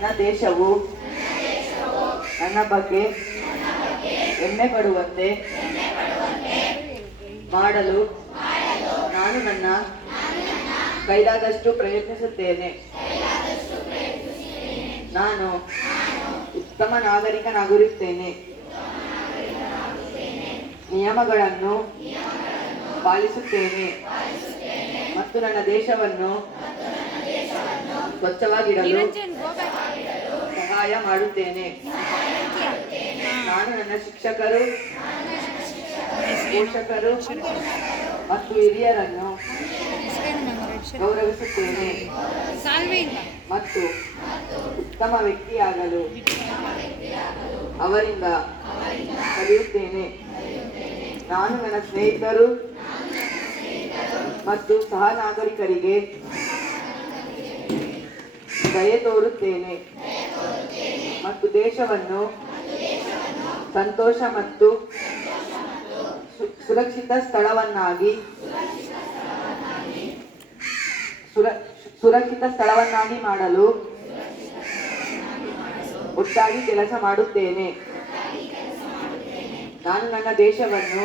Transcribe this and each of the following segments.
ನನ್ನ ದೇಶವು, ನನ್ನ ಬಗ್ಗೆ ಹೆಮ್ಮೆ ಪಡುವಂತೆ ಮಾಡಲು ನಾನು ನನ್ನ ಕೈಲಾದಷ್ಟು ಪ್ರಯತ್ನಿಸುತ್ತೇನೆ. ನಾನು ಉತ್ತಮ ನಾಗರಿಕನಾಗಿರುತ್ತೇನೆ ನಿಯಮಗಳನ್ನು ಪಾಲಿಸುತ್ತೇನೆ. ಮತ್ತು ನನ್ನ ದೇಶವನ್ನು ಸ್ವಚ್ಛವಾಗಿಡಲು ಸಹಾಯ ಮಾಡುತ್ತೇನೆ. ನಾನು ನನ್ನ ಶಿಕ್ಷಕರು, ಪೋಷಕರು ಮತ್ತು ಹಿರಿಯರನ್ನು ಗೌರವಿಸುತ್ತೇನೆ. ಮತ್ತು ಉತ್ತಮ ವ್ಯಕ್ತಿಯಾಗಲು ಅವರಿಂದ ಕಲಿಯುತ್ತೇನೆ. ನಾನು ನನ್ನ ಸ್ನೇಹಿತರು ಮತ್ತು ಸಹ ನಾಗರಿಕರಿಗೆ ದಯೆ ತೋರುತ್ತೇನೆ. ಮತ್ತು ದೇಶವನ್ನು ಸಂತೋಷ ಮತ್ತು ಸುರಕ್ಷಿತ ಸ್ಥಳವನ್ನಾಗಿ ಸುರ- ಸುರಕ್ಷಿತ ಸ್ಥಳವನ್ನಾಗಿ ಮಾಡಲು ಒಟ್ಟಾಗಿ ಕೆಲಸ ಮಾಡುತ್ತೇನೆ. ನಾನು ನನ್ನ ದೇಶವನ್ನು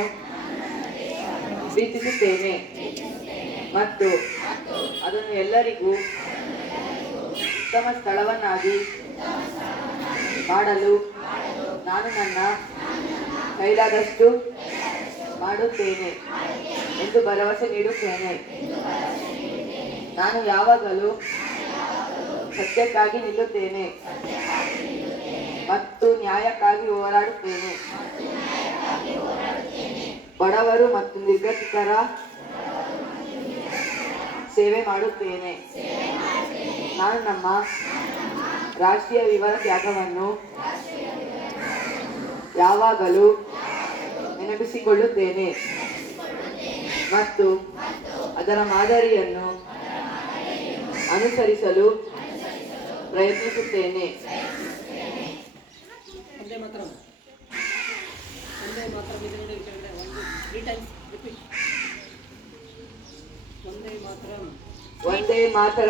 ಪ್ರೀತಿಸುತ್ತೇನೆ. ಮತ್ತು ಅದನ್ನು ಎಲ್ಲರಿಗೂ ಉತ್ತಮ ಸ್ಥಳವನ್ನಾಗಿ ಮಾಡಲು ನಾನು ನನ್ನ ಕೈಲಾದಷ್ಟು ಮಾಡುತ್ತೇನೆ ಎಂದು ಭರವಸೆ ನೀಡುತ್ತೇನೆ. ನಾನು ಯಾವಾಗಲೂ ಸತ್ಯಕ್ಕಾಗಿ ನಿಲ್ಲುತ್ತೇನೆ ಮತ್ತು ನ್ಯಾಯಕ್ಕಾಗಿ ಹೋರಾಡುತ್ತೇನೆ. ಬಡವರು ಮತ್ತು ನಿರ್ಗತಿಕರ ಸೇವೆ ಮಾಡುತ್ತೇನೆ. ನಾನು ನಮ್ಮ ರಾಷ್ಟ್ರೀಯ ವಿವರ ತ್ಯಾಗವನ್ನು ಯಾವಾಗಲೂ ನೆನಪಿಸಿಕೊಳ್ಳುತ್ತೇನೆ. ಮತ್ತು ಅದರ ಮಾದರಿಯನ್ನು ಅನುಸರಿಸಲು ಪ್ರಯತ್ನಿಸುತ್ತೇನೆ. ಒಂದೇ ಮಾತ್ರ.